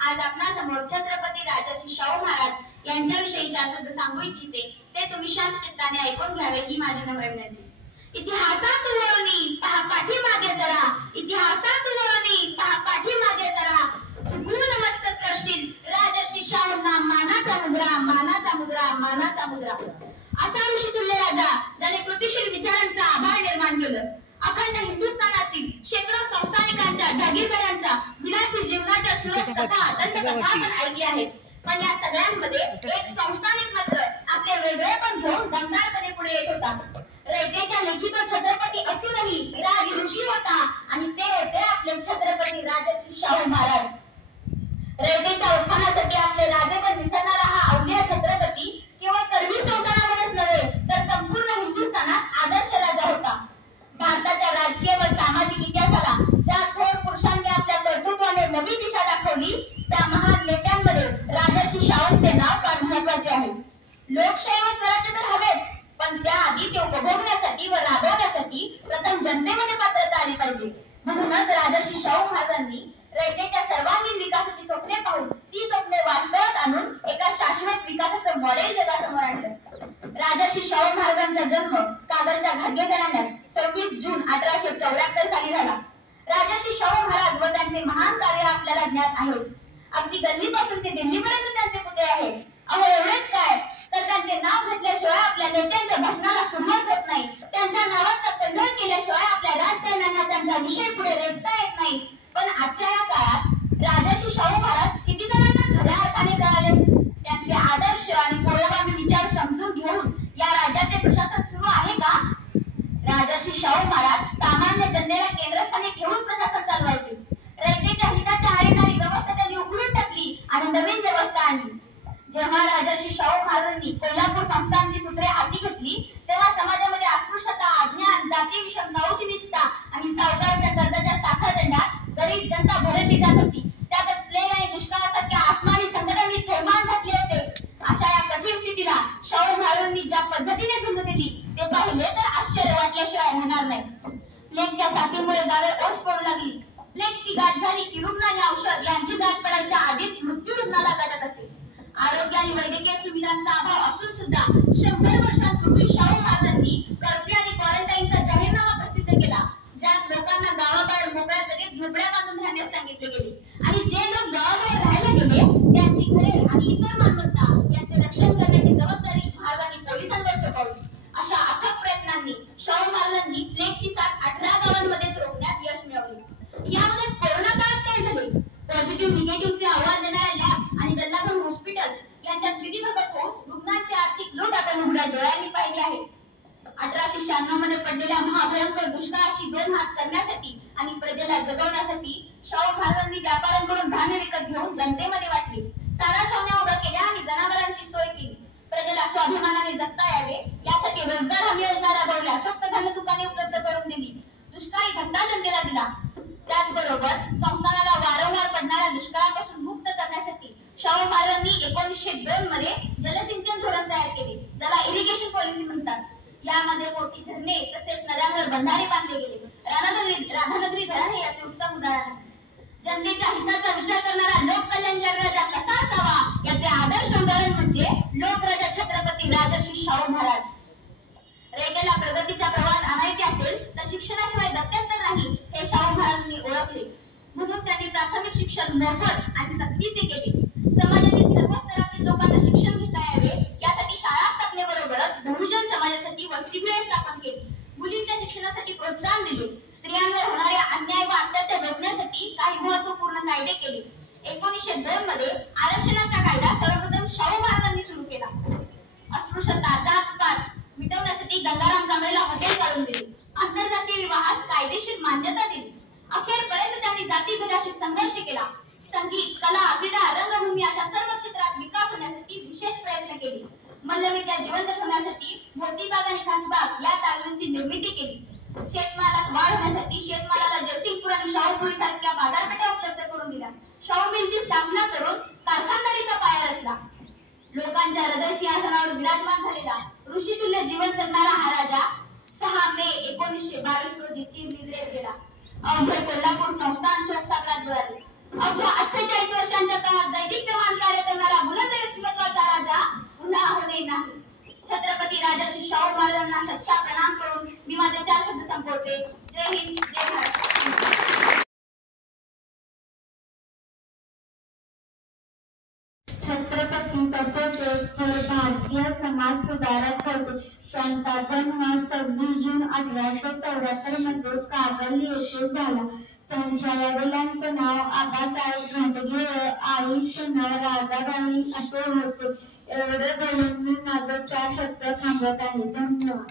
आज आपणासमोर छत्रपती राजर्षी शाहू महाराज यांच्याविषयी 4 शब्द सांगू इच्छिते, ते तुम्ही शांत चित्ताने ऐकून घ्यावे ही माझी नम्र विनंती. इतिहासात वळणी पहा पाठीमागे जरा, इतिहासात वळणी पहा पाठीमागे जरा, झुकून मस्तक करशील राजर्षी शाहूंना मानाचा मुद्रा, मानाचा मुद्रा, मानाचा मुद्रा. असा ऋषितुल्य राजा ज्याने कृतिशील विचारांचा आभाळ निर्माण केलं. अखंड हिंदुस्थानातील शेकडो संस्थानिकांच्या, जागीरदारांच्या विलासी जीवनाच्या सुरस कथा, दंतकथा आपण ऐकल्या आहेत. पण या सगळ्यांमध्ये एक संस्थानिक मात्र आपले वेगळेपण घेऊन दमदारपणे पुढे येत होता. रयतेच्या लेखी तो छत्रपती असूनही राज ऋषी होता आणि ते होते आपले छत्रपती राजर्षी शाहू महाराज. रयतेच्या उत्थानासाठी आपले राजपद विसरणारा हा अवलिया छत्रपती केवळ करवी संस्थानामध्येच नव्हे तर संपूर्ण हिंदुस्थानात आदर्श राजा होता. भारताच्या राजकीय व सामाजिक इतिहासाला ज्या थोर पुरुषांनी आपल्या कर्तृत्वाने नवी दिशा दाखवली त्या महान नेत्यांमध्ये राजर्षी शाहूंचे नाव फार महत्वाचे आहे. लोकशाही व स्वराज्य तर हवेच, पण त्याआधी ते उपभोगण्यासाठी व राबवण्यासाठी प्रथम जनतेमध्ये पात्रता आली पाहिजे. म्हणूनच राजर्षी शाहू महाराजांनी रयतेच्या सर्वांगीण विकासाची स्वप्ने पाहून ती स्वप्ने वास्तवात आणून एका शाश्वत विकासाचं मॉडेल जगासमोर आणलं. राजर्षी शाहू महाराजांचा जन्म कागलच्या घाटगे घराण्यात 26 जून 1874 साली झाला. राजर्षी शाहू महाराज व त्यांचे महान कार्य आपल्याला ज्ञात आहेच. अगदी गल्लीपासून ते दिल्लीपर्यंत त्यांचे पुतळे आहेत. अहो एवढेच काय तर त्यांचे नाव घेतल्याशिवाय आपल्या नेत्यांच्या भाषणाला सुरुवात होत नाही. त्यांच्या नावाचा कल्लोळ केल्याशिवाय आपल्या राजकारण्यांना त्यांचा विषय पुढे रेटता येत नाही. पण आजच्या या काळात राजर्षी शाहू महाराज किती जणांना खऱ्या अर्थाने कळाले? त्यांचे आदर्श आणि पुरोगामी विचार समजून घेऊन या राज्याचे प्रशासन सुरू आहे का? राजर्षी शाहू महाराज सामान्य जनतेला केंद्रस्थानी ठेवून प्रशासन चालवायचे. रयतेच्या हिताच्या आरेणारी व्यवस्था त्यांनी उखडून टाकली आणि नवीन व्यवस्था आणली. जेव्हा राजर्षी शाहू महाराजांनी कोल्हापूर संस्थानची सूत्रे हाती घेतली तेव्हा समाजामध्ये अस्पृश्यता, अज्ञान, जाती विषमता, उच्चनिष्ठा आणि सावकाराच्या कर्जाच्या साखळदंडात गरीब जनता भरडली जात होती. त्यातच प्लेग आणि दुष्काळासारख्या आसमानी संकटांनी थैमान घातले होते. अशा या कठीण स्थितीला शाहू महाराजांनी ज्या पद्धतीने झुंज दिली ते पाहिले तर आश्चर्य वाटल्याशिवाय राहणार नाही. प्लेगच्या साथीमुळे गावे ओस पडू लागली. प्लेगची गाठ झाली की रुग्ण आणि औषध यांची गाठ पडायच्या आधीच मृत्यू रुग्णाला गाठत असे. आरोग्य आणि वैद्यकीय सुविधांचा अभाव असून सुद्धा 100 वर्षांपूर्वी शाहू महाराजांनी कर्फ्यू आणि क्वारंटाईनचा जाहीरनामा प्रसिद्ध केला, ज्यात लोकांना गावाबाहेर मोकळ्या जागेत झोपड्या बांधून राहण्यास सांगितले गेले आणि जे लोक गावाबाहेर राहायला गेले त्यांची घरे आणि इतर मालमत्ता यांचे रक्षण करण्याची जबाबदारी महाराजांनी पोलिसांवर सोपवली. अशा अथक प्रयत्नांनी शाहू महाराजांनी प्लेगची साथ 18 गावांमध्येच रोखण्यात यश मिळवले. यामध्ये कोरोना काळात काय झाले? पॉझिटिव्ह निगेटिव्हचे अहवाल देणाऱ्या लॅब आणि दल्लाभर हॉस्पिटल यांच्यात विधिभंग होऊन रुग्णांची आर्थिक लूट आपण उघड्या डोळ्यांनी पाहिली आहे. 1896 मध्ये पडलेल्या महाभयंकर दुष्काळाशी 2 हात करण्यासाठी आणि प्रजेला जगवण्यासाठी शाहू महाराजांनी व्यापाऱ्यांकडून धान्य विकत घेऊन जनतेमध्ये वाटले. चारा छावण्या उभ्या केल्या आणि जनावरांची सोय केली. प्रजेला स्वाभिमानाने जगता यावे यासाठी रोजगार हमी योजना राबवल्या. स्वस्त धान्य दुकाने उपलब्ध करून दिली. दुष्काळी भत्ता जनतेला दिला. त्याचबरोबर संस्थानाला वारंवार पडणाऱ्या दुष्काळापासून मुक्त करण्यासाठी शाहू महाराजांनी 1902 मध्ये जलसिंचन धोरण तयार केले, ज्याला इरिगेशन पॉलिसी म्हणतात. यामध्ये मोठी धरणे तसेच नद्यांवर बंधारे बांधले गेले. राधानगरी धरण हे याचे उत्तम उदाहरण आहे. जनतेच्या हिताचा विचार करणारा लोककल्याणकारी राजा कसा असावा याचे आदर्श उदाहरण म्हणजे लोकराजा छत्रपती राजर्षी शाहू महाराज. रयतेला प्रगतीच्या प्रवाहात आणायचे असेल तर शिक्षणाशिवाय गत्यंतर नाही हे शाहू महाराजांनी ओळखले. म्हणून त्यांनी प्राथमिक शिक्षण मोफत आणि सक्तीचे केले. समाजातील सर्व स्तरातील लोकांना शिक्षण घेता यावे यासाठी शाळा स्थापनेबरोबरच बहुजन समाजासाठी वसतिगृहे स्थापन केली. मुलींच्या शिक्षणासाठी प्रोत्साहन दिले. स्त्रियांवर होणाऱ्या अन्याय व अत्याचार रोखण्यासाठी काही महत्वपूर्ण कायदे केले. 1902 मध्ये आरक्षणाचा कायदा सर्वप्रथम शाहू महाराजांनी सुरू केला. अस्पृश्यता, जात-पात मिटवण्यासाठी गंगाराम कांबळेला हॉटेल काढून दिले. आंतरजातीय विवाहास कायदेशीर मान्यता दिली. अखेरपर्यंत त्यांनी जातीभेदाशी संघर्ष केला. संगीत, कला, विद्या जिवंत ठेवण्यासाठी मोतीबाग आणि खासबाग या तालमीची निर्मिती केली. शेतमालात वाढ होण्यासाठी शेतमालाला जयसिंगपूर आणि शाहूपुरी सारख्या बाजारपेठा उपलब्ध करून दिल्या. शाहू मिलची स्थापना करून कारखानदारीचा पाया रचला. लोकांच्या हृदय सिंहासनावर विराजमान झालेला ऋषितुल्य जीवन जगणारा हा राजा 6 मे 1922 रोजी चिरनिद्रेत गेला. अवघे कोल्हापूर संस्थान शोकसागरात बुडाले. अवघ्या 48 वर्षांच्या काळात दैदिप्यमान कार्य करणारा बुलंद व्यक्तिमत्वाचा राजा पुन्हा होणे नाही. छत्रपती राजर्षी शाहू महाराजांना शतशः प्रणाम करून मी माझे 4 शब्द संपवते. जय हिंद, जय भारत. छत्रपती तसेच हे भारतीय समाज सुधारक होते. त्यांचा जन्म 26 जून 1874 मध्ये कागल येथे झाला. त्यांच्या वडिलांचं नाव आबासाहेब घाटगे व आईचं नाव राधाबाई असे होते. एवढे बोलून मी माझे 4 शब्द थांबवत आहे. धन्यवाद.